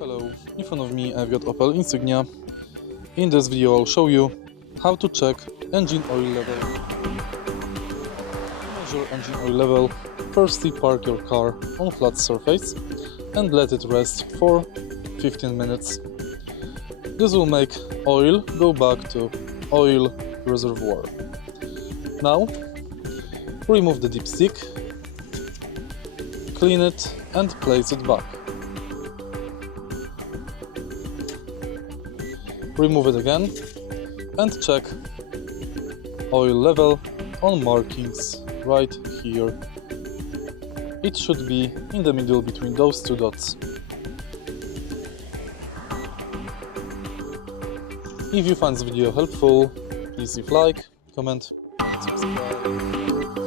Hello, in front of me I've got Opel Insignia. In this video I'll show you how to check engine oil level. To measure engine oil level, firstly park your car on flat surface and let it rest for 15 minutes. This will make oil go back to oil reservoir. Now, remove the dipstick, clean it and place it back. Remove it again and check oil level on markings right here. It should be in the middle between those two dots. If you find this video helpful, please leave like, comment and subscribe.